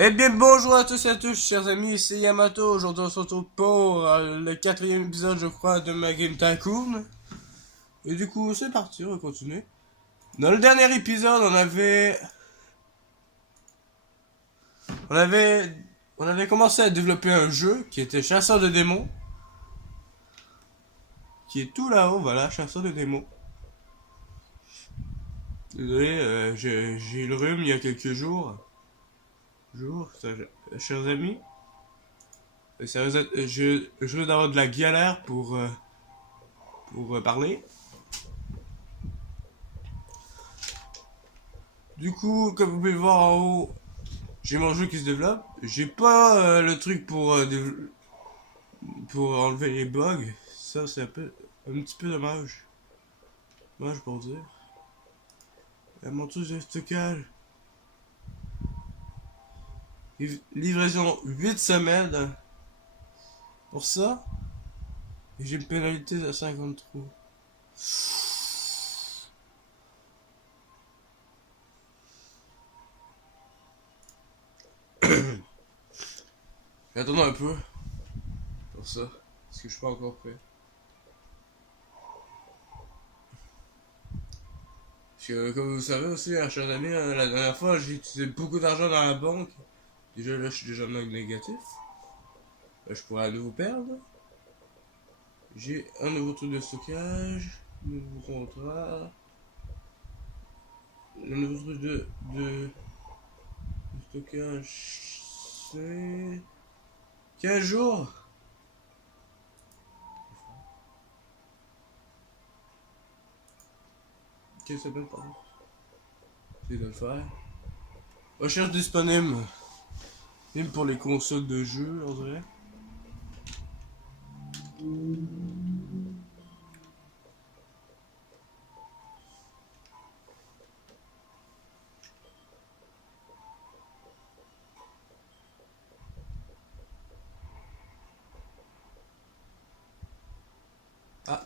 Eh bien bonjour à tous et à tous chers amis, c'est Yamato, aujourd'hui on se retrouve pour le quatrième épisode je crois de ma Game Tycoon. Et du coup c'est parti, on va continuer. Dans le dernier épisode on avait, on avait commencé à développer un jeu qui était Chasseur de démons. Qui est tout là-haut, voilà, Chasseur de démons. Désolé, j'ai eu le rhume il y a quelques jours. Chers amis. Je viens d'avoir de la galère pour parler. Du coup, comme vous pouvez le voir en haut, j'ai mon jeu qui se développe. J'ai pas le truc pour enlever les bugs. Ça, c'est un petit peu dommage. Dommage pour dire. Et mon truc de stockage. Livraison 8 semaines. Pour ça. Et j'ai une pénalité de 53. Attendons un peu. Pour ça. Parce que je suis pas encore prêt. Parce que, comme vous savez aussi, chers amis, la dernière fois, j'ai utilisé beaucoup d'argent dans la banque. Déjà, là, je suis déjà en négatif. Là, je pourrais à nouveau perdre. J'ai un nouveau truc de stockage. Nouveau contrat. Le nouveau truc de stockage, c'est 15 jours. 15 semaines, pardon. C'est de le faire. Recherche disponible. Même pour les consoles de jeu, on dirait. Ah,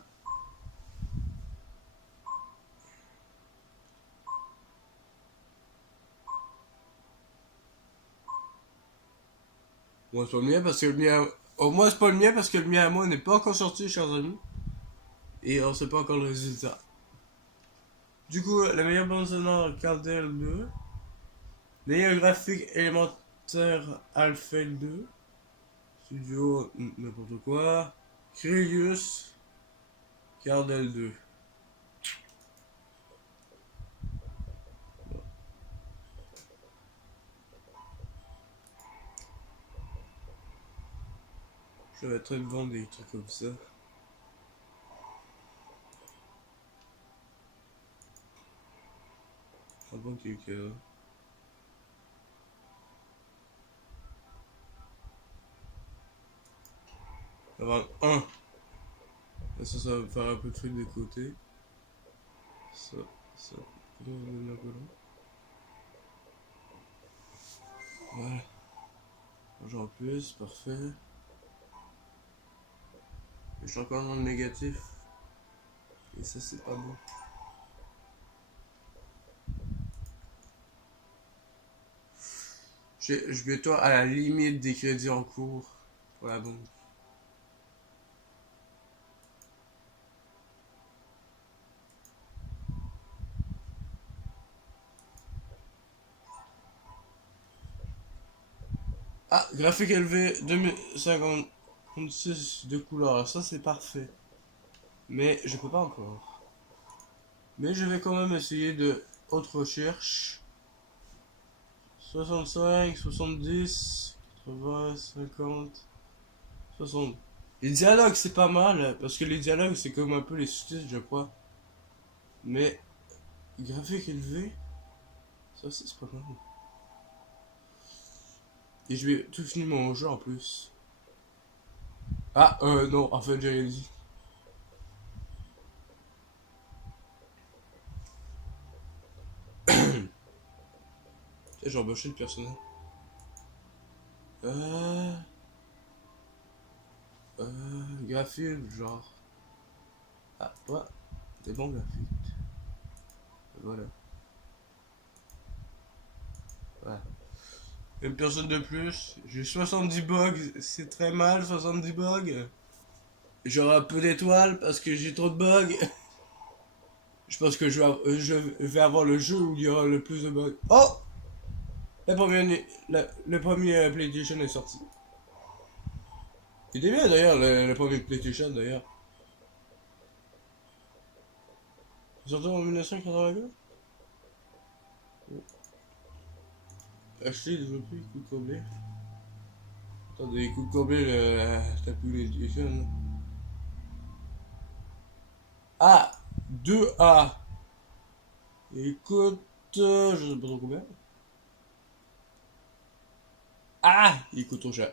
moi c'est pas le mien parce que le mien. Au moins c'est pas le mien parce que le mien à moi n'est pas encore sorti, chers amis. Et on sait pas encore le résultat. Du coup, la meilleure bande sonore Caldel 2. Meilleur graphique élémentaire Alpha 2. Studio n'importe quoi. Crelius Cardel 2. Je vais très vendre des trucs comme ça. Ah bon, ok. On va vendre un. Et ça va me faire un peu de trucs de côté. Ça, ça. On va donner un peu là. Voilà. Argent en plus, parfait. Je suis encore dans le négatif. Et ça, c'est pas bon. Je suis bientôt à la limite des crédits en cours pour la banque. Ah, graphique élevé 2056 de couleurs. Ça, c'est parfait. Mais je peux pas encore. Mais je vais quand même essayer de autre recherche. 65, 70, 80, 50, 60. Les dialogues, c'est pas mal, parce que les dialogues, c'est comme un peu les sous-titres, je crois. Mais, graphique élevé, ça aussi, c'est pas mal. Et je vais tout finir mon jeu en plus. Ah, non, en fait, j'ai rien dit. J'ai embauché le personnel. Euh. Graphique, genre. Ah, ouais, des bons graphiques. Voilà. Voilà. Une personne de plus. J'ai 70 bugs. C'est très mal, 70 bugs. J'aurai un peu d'étoiles parce que j'ai trop de bugs. Je pense que je vais avoir le jeu où il y aura le plus de bugs. Oh! Le premier PlayStation est sorti. Il était bien d'ailleurs, le premier PlayStation d'ailleurs. C'est sorti en 1982? Acheter, développer, coûte combien? Attendez, il coûte combien la PlayStation? Ah! 2A! Il coûte. Je sais pas trop combien. Ah! Il coûte trop cher.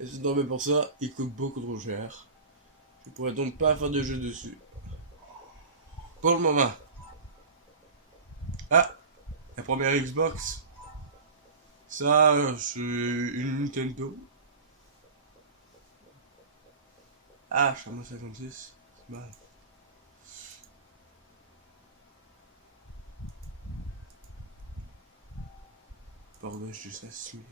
Et c'est tombé pour ça, il coûte beaucoup trop cher. Je pourrais donc pas faire de jeu dessus. Pour le moment. Ah! La première Xbox. Ça, c'est une Nintendo. Ah, je suis à 56. C'est mal. Pardon, je dis ça 6 000.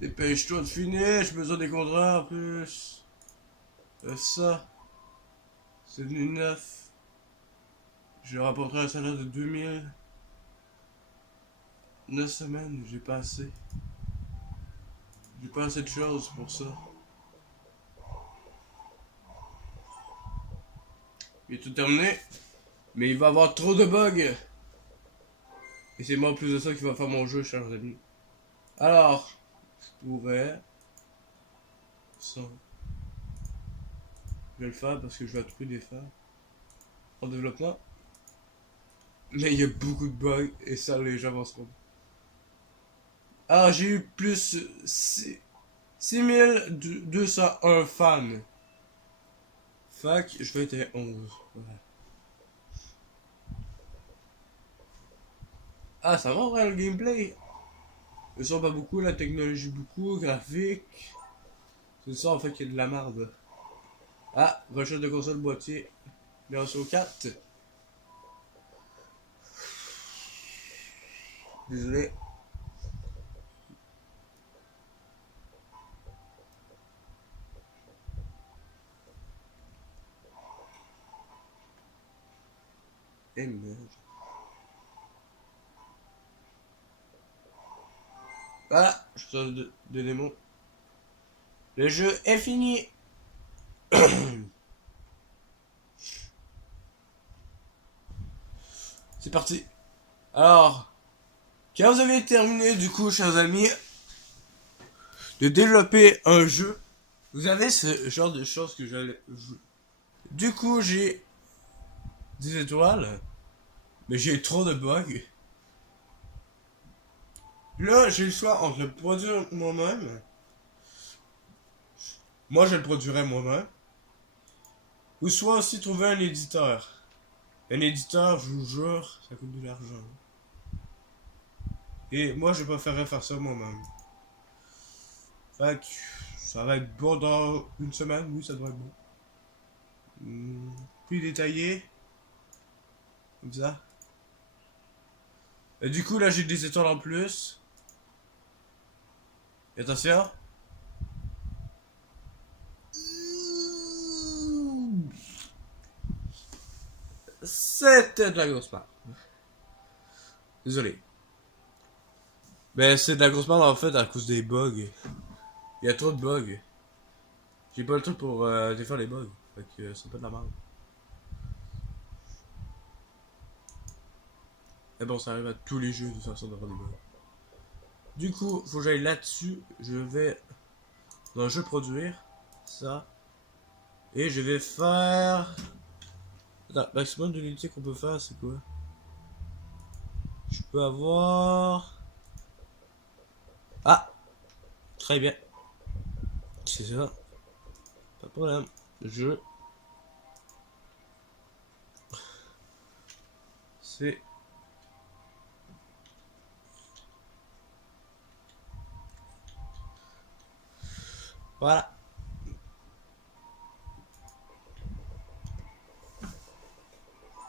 Dépêche-toi de finir, j'ai besoin des contrats en plus. Ça, c'est du neuf. Je rapporterai un salaire de 2000. 9 semaines, j'ai pas assez. J'ai pas assez de choses pour ça. Il est tout terminé. Mais il va y avoir trop de bugs. Et c'est moi en plus de ça qui va faire mon jeu, chers amis. Alors, je pourrais. Ça. Je vais le faire parce que je vais trouver des faire. En développement. Mais il y a beaucoup de bugs et ça, les gens vont se rendre. Alors, j'ai eu plus 6201 fans. Fac, je vais être 11. Voilà. Ah, ça va, ouais, le gameplay. Le son pas beaucoup, la technologie beaucoup, graphique. C'est ça en fait qu'il y a de la merde. Ah, recharge de console boîtier. Version 4. Désolé. Eh merde. Voilà, je sors de démon. Le jeu est fini. C'est parti. Alors, quand vous avez terminé du coup, chers amis, de développer un jeu, vous avez ce genre de choses que j'allais. Du coup, j'ai 10 étoiles, mais j'ai trop de bugs. Là, j'ai le choix entre le produire moi-même. Moi, je le produirais moi-même. Ou soit aussi trouver un éditeur. Un éditeur, je vous jure, ça coûte de l'argent. Et moi, je préférerais faire ça moi-même. Fait que ça va être bon dans une semaine, oui, ça devrait être bon. Plus détaillé. Comme ça. Et du coup, là, j'ai des étoiles en plus. Et attention. C'était de la grosse merde. Désolé. Mais c'est de la grosse merde en fait à cause des bugs. Il y a trop de bugs. J'ai pas le truc pour défaire les bugs. Fait que c'est pas de la merde. Mais bon, ça arrive à tous les jeux de toute façon d'avoir des bugs. Du coup, faut que j'aille là-dessus. Je vais dans le jeu produire. Ça. Et je vais faire. Attends, maximum de l'unité qu'on peut faire, c'est quoi? Je peux avoir. Ah! Très bien. C'est ça. Pas de problème. Je. C'est. Voilà.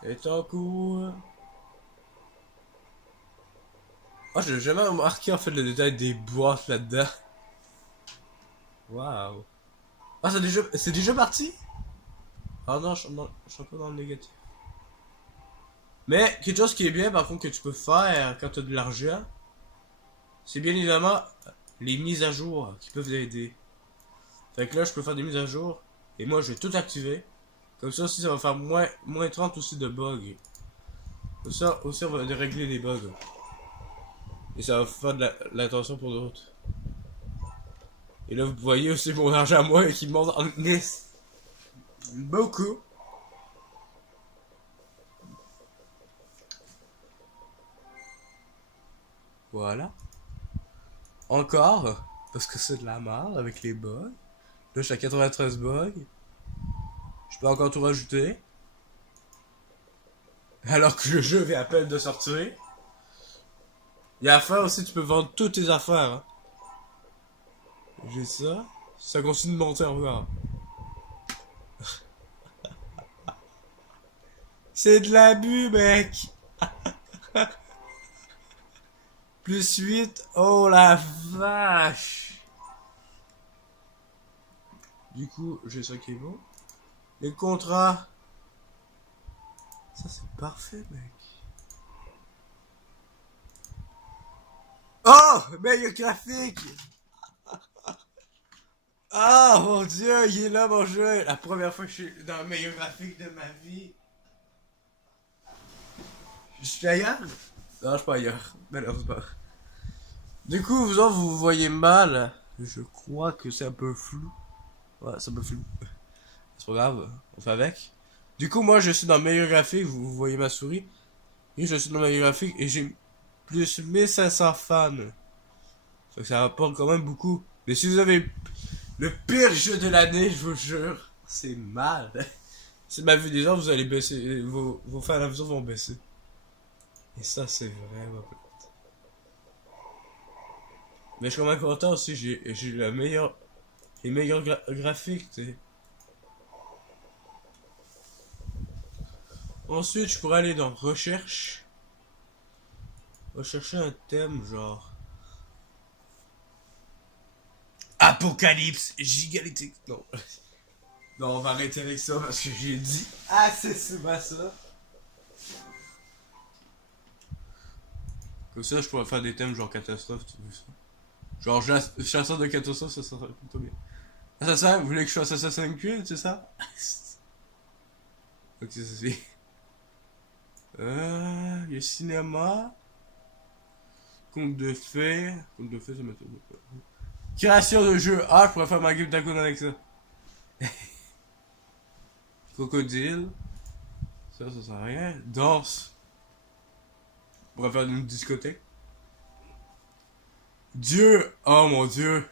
Et en cours. Ah, j'ai jamais remarqué en fait le détail des boîtes là-dedans. Waouh. Ah, c'est déjà parti? Ah non, je suis un peu dans le négatif. Mais quelque chose qui est bien par contre que tu peux faire quand tu as de l'argent, c'est bien évidemment les mises à jour qui peuvent t'aider. Fait que là, je peux faire des mises à jour et moi je vais tout activer. Comme ça aussi, ça va faire moins 30 aussi de bugs. Comme ça aussi, on va régler les bugs. Et ça va faire de l'attention pour d'autres. Et là, vous voyez aussi mon argent à moi qui monte en liste. Beaucoup. Voilà. Encore. Parce que c'est de la merde avec les bugs. Là, je suis à 93 bugs. Je peux encore tout rajouter. Alors que le jeu vient à peine de sortir. Il y a affaire aussi, tu peux vendre toutes tes affaires. Hein. J'ai ça. Ça continue de monter encore. C'est de l'abus, mec. Plus 8. Oh la vache. Du coup, j'ai ça qui est bon. Les contrats. Ça, c'est parfait, mec. Oh, meilleur graphique. Ah, mon dieu, il est là, mon jeu. La première fois que je suis dans le meilleur graphique de ma vie. Je suis ailleurs? Non, je suis pas ailleurs. Malheureusement. Du coup, vous autres, vous voyez mal. Je crois que c'est un peu flou. Ouais, c'est un peu flou. C'est pas grave, on fait avec. Du coup, moi, je suis dans le meilleur graphique. Vous voyez ma souris. Et je suis dans le meilleur graphique et j'ai plus 1500 fans. Fait que ça rapporte quand même beaucoup. Mais si vous avez le pire jeu de l'année, je vous jure, c'est mal. Si ma vue des gens, vous allez baisser. Vos fans à la vision vont baisser. Et ça, c'est vraiment plate. Mais je suis quand même content aussi. J'ai les meilleurs graphiques, tu sais. Ensuite, je pourrais aller dans recherche. Rechercher un thème genre. Apocalypse gigalithique. Non. Non, on va arrêter avec ça parce que j'ai dit assez souvent ça. Comme ça, je pourrais faire des thèmes genre catastrophe, tu veux ça. Genre chasseur de catastrophe, ça serait plutôt bien. Assassin, vous voulez que je fasse Assassin Creed, c'est ça? Ok, c'est ça. Le cinéma. Conte de fées. Conte de fées, ça m'étonne pas. Création de jeu. Ah, je pourrais faire ma game d'Akon avec ça. Crocodile. Ça sert à rien. Danse. On pourrait faire une discothèque. Dieu. Oh mon dieu.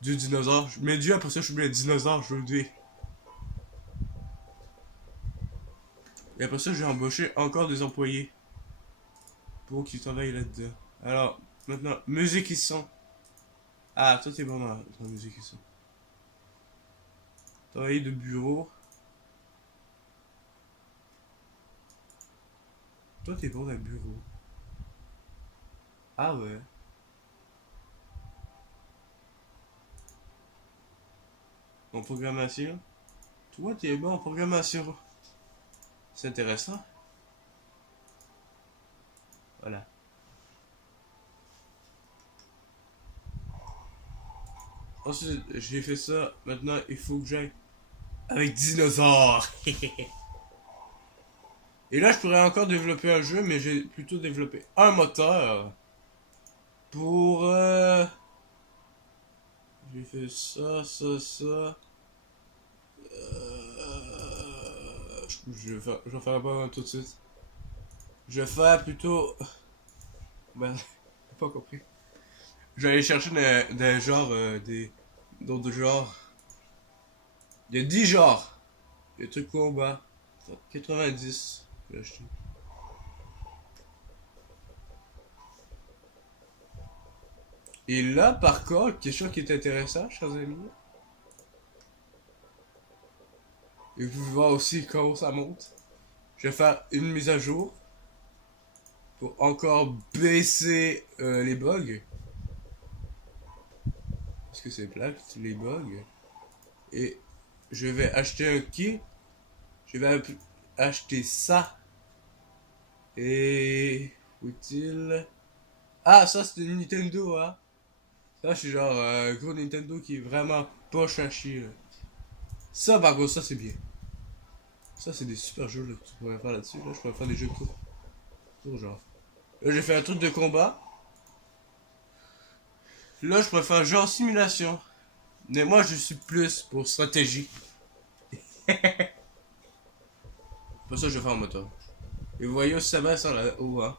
Dieu dinosaure. Mais Dieu, après ça, je suis bien dinosaure, je veux le dire. Et après ça, j'ai embauché encore des employés. Pour qu'ils travaillent là-dedans. Alors, maintenant, musique et son. Ah, toi, t'es bon dans la musique et son. Travailler de bureau. Toi, t'es bon dans le bureau. Ah ouais. En programmation. Toi, t'es bon en programmation. C'est intéressant. Voilà. Ensuite, j'ai fait ça. Maintenant, il faut que j'aille avec dinosaures. Et là, je pourrais encore développer un jeu, mais j'ai plutôt développé un moteur pour... J'ai fait ça, ça, ça. Je vais faire pas tout de suite. Je vais faire plutôt... Ben, j'ai pas compris. Je vais aller chercher des genres, d'autres genres. Il y a 10 genres. Des trucs combat. 90. Je vais acheter. Et là, par contre, quelque chose qui est intéressant, chers amis. Et vous pouvez voir aussi comment ça monte. Je vais faire une mise à jour pour encore baisser les bugs. Parce que c'est plate, les bugs. Et je vais acheter un kit. Je vais acheter ça. Et... Où est-il? Ah, ça c'est une Nintendo, hein. Ça, c'est genre un gros Nintendo qui est vraiment poche à chier. Là. Ça, par contre, ça c'est bien. Ça, c'est des super jeux là, que tu pourrais faire là-dessus. Là, je pourrais faire des jeux de tour, genre. Là, j'ai fait un truc de combat. Là, je pourrais faire genre simulation. Mais moi, je suis plus pour stratégie. Pour ça, je vais faire un moteur. Et vous voyez, ça baisse en haut, hein.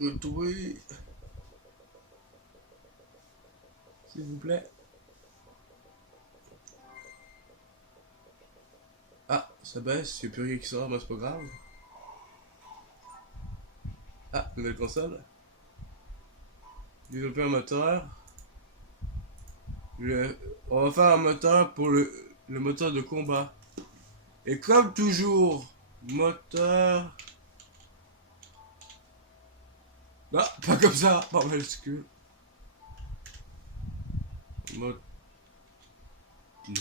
Oui. S'il vous plaît. Ah, ça baisse, y'a plus rien qui sort, mais c'est pas grave. Ah, nouvelle console. Développer un moteur. On va faire un moteur pour le moteur de combat. Et comme toujours, moteur... Non, pas comme ça, pas majuscule.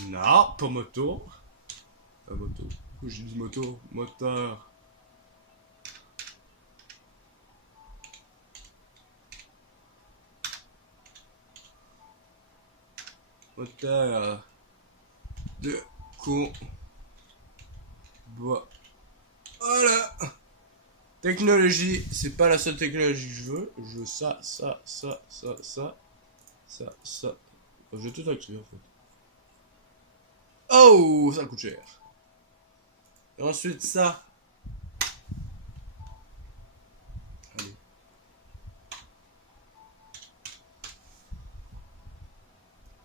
Non, pas moto. Pas moto. J'ai dit moto. Moteur. Moteur de combat. Voilà. Technologie, c'est pas la seule technologie que je veux. Je veux ça. Je vais tout activer en fait. Oh, ça coûte cher. Et ensuite ça. Allez.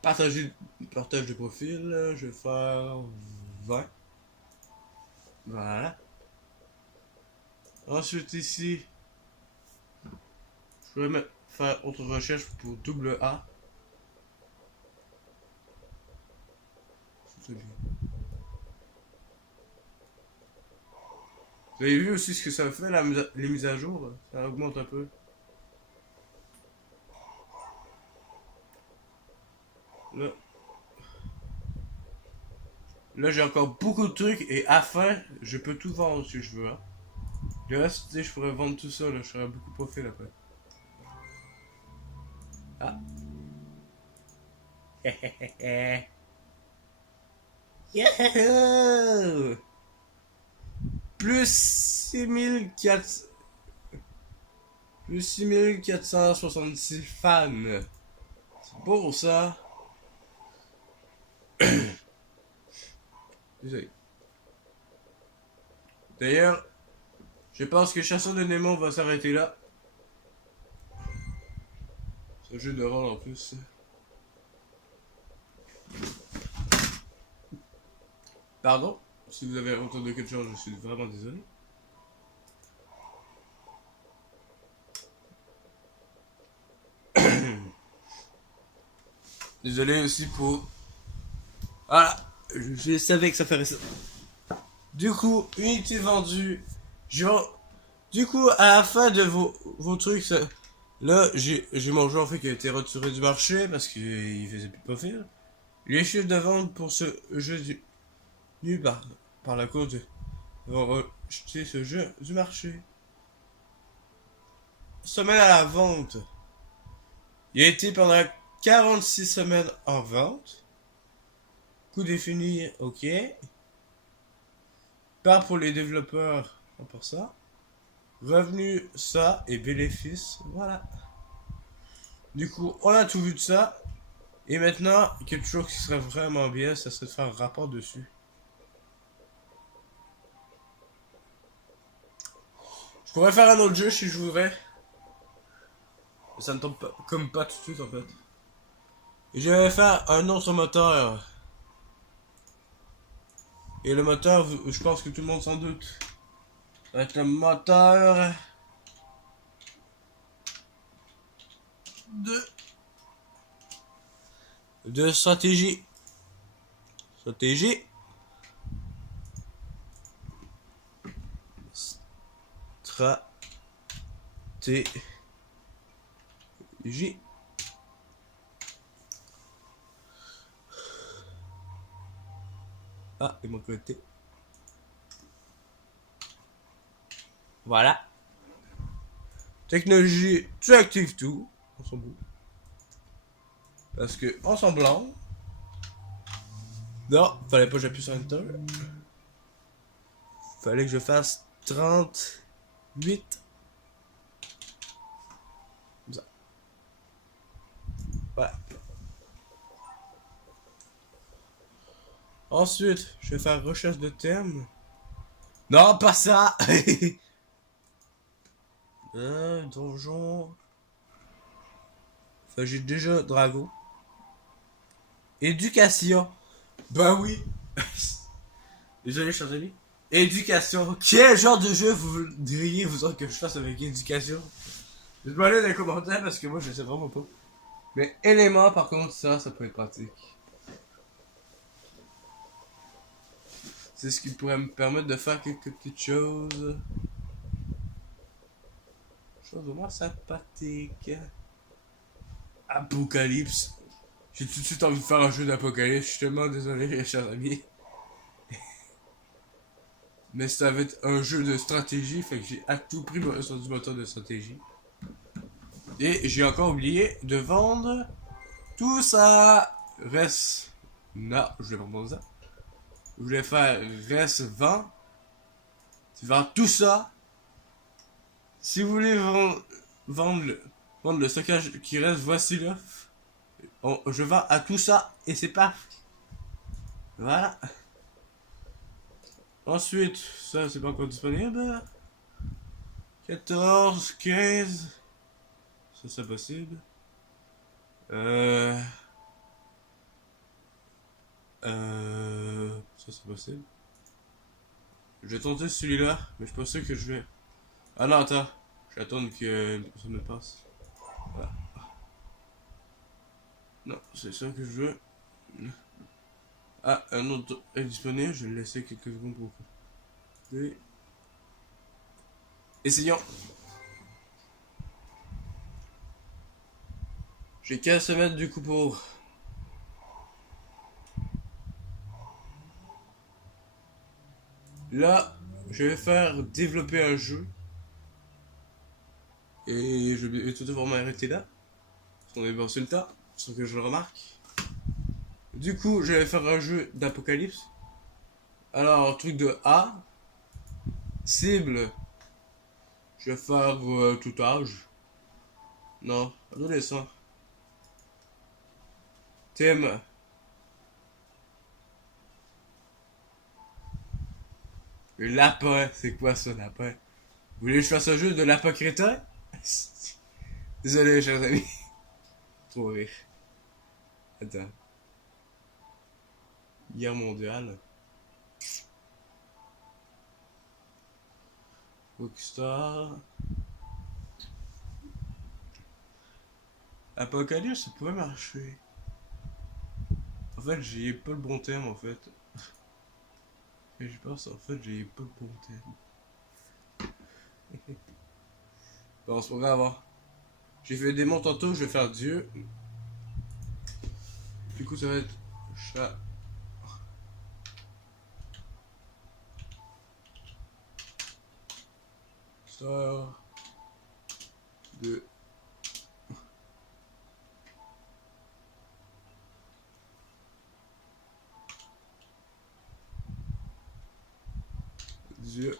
Partage de profil. Je vais faire 20. Voilà. Ensuite ici, je vais faire autre recherche pour double A. C'est bien. Vous avez vu aussi ce que ça fait, les mises à jour? Là? Ça augmente un peu. Là, là j'ai encore beaucoup de trucs et à la fin, je peux tout vendre si je veux. Hein. Le reste, tu sais, je pourrais vendre tout ça, là, je ferais beaucoup de profit après. Ah. Yahoo! Plus 6400... Plus 6466 fans. C'est beau ça. Désolé. D'ailleurs, je pense que Chasseur de Nemo va s'arrêter là. C'est un jeu de rôle en plus. Pardon, si vous avez entendu quelque chose, je suis vraiment désolé. Désolé aussi pour... Voilà, je savais que ça ferait ça. Du coup, unité vendue. Du coup, à la fin de vos trucs, ça... Là, j'ai mon jeu en fait qui a été retiré du marché parce qu'il faisait plus de profil. Les chiffres de vente pour ce jeu du par la cause vont rejeter ce jeu du marché. Semaine à la vente. Il a été pendant 46 semaines en vente. Coût défini, ok. Part pour les développeurs, pour ça. Revenu, ça, et bénéfices, voilà. Du coup, on a tout vu de ça. Et maintenant, quelque chose qui serait vraiment bien, ça serait de faire un rapport dessus. Je pourrais faire un autre jeu si je voudrais. Mais ça ne tombe pas, comme pas tout de suite en fait. Et je vais faire un autre moteur. Et le moteur, je pense que tout le monde s'en doute. Ça va être le moteur de stratégie. Stratégie. Stratégie. Ah, il m'a connecté. Voilà. Technologie, tu actives tout. On s'en fout. Parce que, en semblant. Non, fallait pas que j'appuie sur Enter. Fallait que je fasse 38. Comme ça. Voilà. Ensuite, je vais faire recherche de thème. Non, pas ça! Donjon. Enfin, j'ai déjà Drago. Éducation. Ben oui. Désolé, chers amis. Éducation. Quel genre de jeu vous voudriez vous autres que je fasse avec éducation? Dites-moi là dans les commentaires parce que moi je sais vraiment pas. Mais élément par contre ça peut être pratique. C'est ce qui pourrait me permettre de faire quelques petites choses. Chose au moins sympathique. Apocalypse. J'ai tout de suite envie de faire un jeu d'apocalypse. Je suis tellement désolé, chers amis. Mais ça va être un jeu de stratégie, fait que j'ai à tout prix besoin du moteur de stratégie. Et j'ai encore oublié de vendre tout ça. Reste. Non, je vais pas vendre ça. Je voulais faire reste vend. Tu vends tout ça. Si vous voulez vendre le stockage qui reste, voici l'offre. Je vends à tout ça et c'est parti. Voilà. Ensuite, ça c'est pas encore disponible. 14, 15. Ça c'est possible. Ça c'est possible. Je vais tenter celui-là, mais je suis pas sûr que je vais. Ah non, attends. Je vais attendre que une personne me passe. Voilà. Non, c'est ça que je veux. Ah, un autre est disponible. Je vais le laisser quelques secondes pour. Et... essayons. J'ai 15 semaines du coup pour. Là, je vais faire développer un jeu. Et je vais tout vraiment arrêter là. Parce qu'on est bon sur le tas, sans que je le remarque. Du coup, je vais faire un jeu d'apocalypse. Alors, truc de A. Cible. Je vais faire tout âge. Non, adolescent. Thème. Le lapin, c'est quoi ça, lapin? Vous voulez que je fasse un jeu de lapin crétin? Désolé, chers amis. Trop rire. Attends. Guerre mondiale. Rockstar. Apocalypse, ça pourrait marcher. En fait, j'ai pas le bon thème, en fait. Et je pense, en fait, j'ai pas le bon thème. Bon, c'est pas grave, hein. J'ai fait démon tantôt, je vais faire Dieu. Du coup, ça va être chat. Sort de Dieu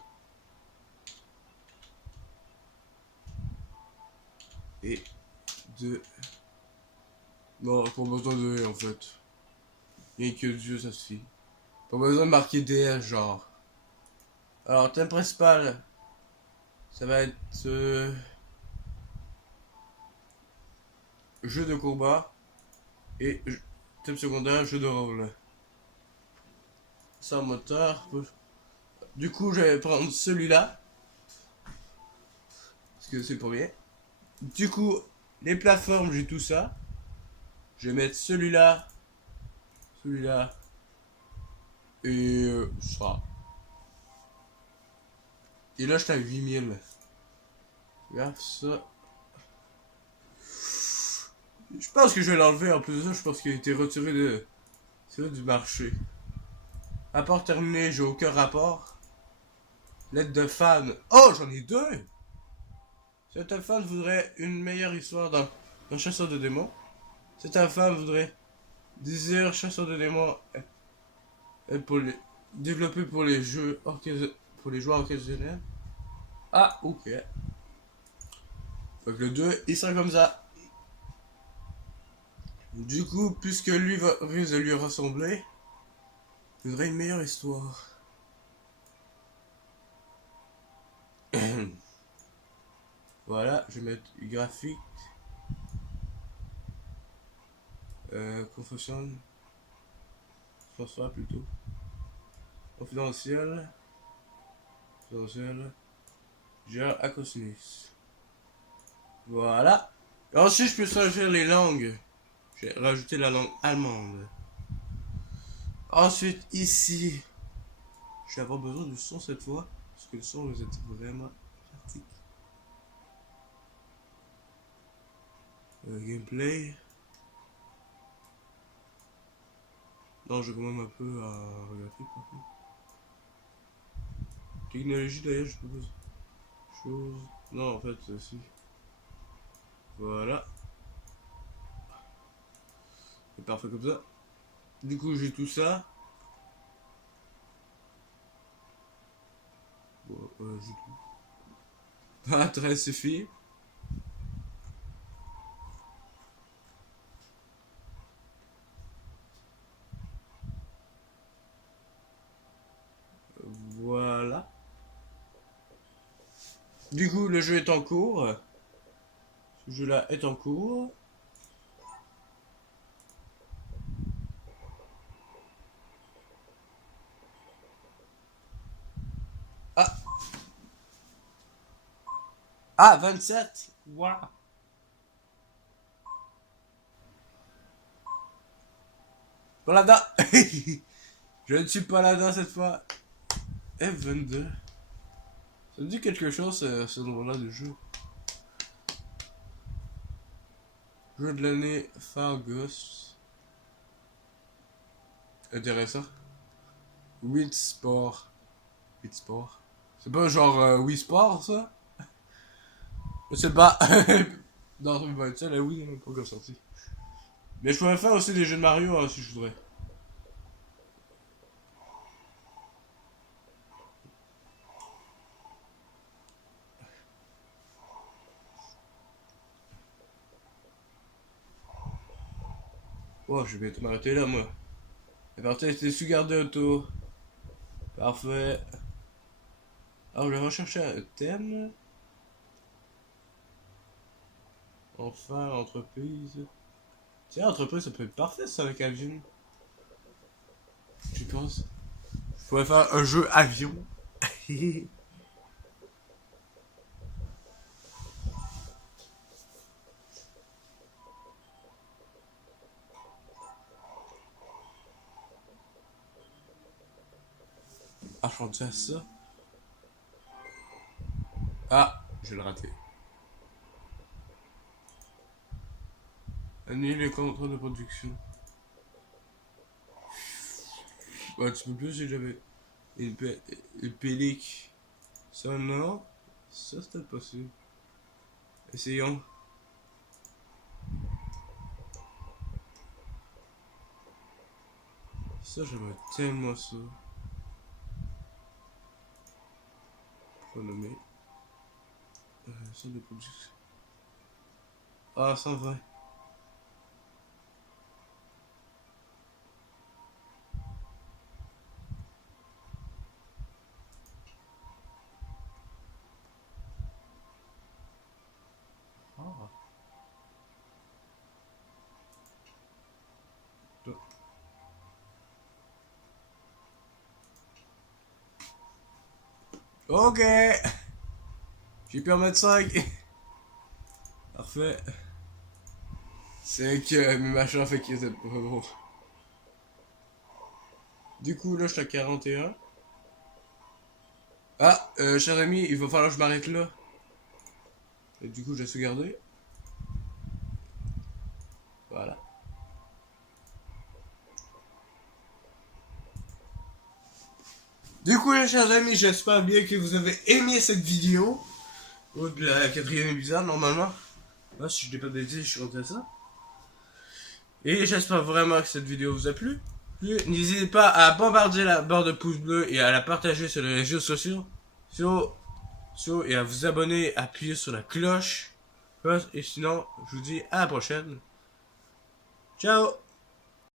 et de. Non, pas besoin de en fait. Rien que Dieu, ça suffit. Pas besoin de marquer DS, genre. Alors, thème principal, ça va être jeu de combat et thème secondaire, jeu de rôle. Sans moteur. Du coup, je vais prendre celui-là. Parce que c'est le premier. Du coup, les plateformes, j'ai tout ça. Je vais mettre celui-là. Celui-là. Et ça. Et là, j'étais à 8000. Regarde ça. Je pense que je vais l'enlever en plus de ça, je pense qu'il a été retiré du marché. Rapport terminé, j'ai aucun rapport. Lettre de fan. Oh, j'en ai deux! Cet fan voudrait une meilleure histoire dans Chasseur de démons. Cet fan voudrait désir Chasseur de démons pour les, développé pour les jeux pour les joueurs occasionnels. Ah, ok. Donc le 2, il sera comme ça. Du coup, puisque lui risque de lui ressembler, il voudrait une meilleure histoire. Voilà, je vais mettre graphique. Confession. François plutôt. Confidentiel. Confidentiel. Gérard Akosinis. Voilà. Et ensuite, je peux choisir les langues. J'ai rajouté la langue allemande. Ensuite, ici, je vais avoir besoin du son cette fois. Parce que le son, vous êtes vraiment pratique. Gameplay. Non, je vais quand même un peu à graphique par contre. Technologie d'ailleurs, je propose. Chose. Non, en fait, si. Voilà. C'est parfait comme ça. Du coup, j'ai tout ça. Bon, j'ai tout. Ah, très suffit. Voilà. Du coup, le jeu est en cours. Ce jeu-là est en cours. Ah! Ah, 27! Waouh! Paladin! Je ne suis pas là-dedans cette fois. F22. Ça me dit quelque chose, ce nom-là de jeu. Jeu de l'année Fargus. Intéressant. Wii Sport. Wii Sport. C'est pas genre Wii Sport ça? Je sais pas. Dans 2027, la Wii n'est pas encore sortie. Mais je pourrais faire aussi des jeux de Mario hein, si je voudrais. Oh, je vais bientôt m'arrêter là moi. C'est parti, c'était sous-garde auto. Parfait. Alors, je vais rechercher un thème. Enfin, entreprise. Tiens, entreprise, ça peut être parfait ça avec avion. Tu penses? Je pourrais faire un jeu avion. Ah, je pensais à ça. Ah, je vais le rater. Annuler les contrats de production. Ouais, tu peux plus si j'avais une pellique. Ça, non. Ça, c'est peut-être possible. Essayons. Ça, j'aimerais tellement ça. Renommé. Ça de production. Ah, 120. Ah. Ok. J'ai pu en mettre 5. Parfait. C'est que mes machins fait qu'ils étaient pas gros. Du coup, là, je suis à 41. Ah, cher ami, il va falloir que je m'arrête là. Et du coup, je vais sauvegarder. Voilà. Du coup, les chers amis, j'espère bien que vous avez aimé cette vidéo. Ou de la 4e épisode, normalement. Là, si je dis pas de bêtises, je suis rentré à ça. Et j'espère vraiment que cette vidéo vous a plu. N'hésitez pas à bombarder la barre de pouce bleu et à la partager sur les réseaux sociaux. Et à vous abonner, appuyer sur la cloche. Et sinon, je vous dis à la prochaine. Ciao!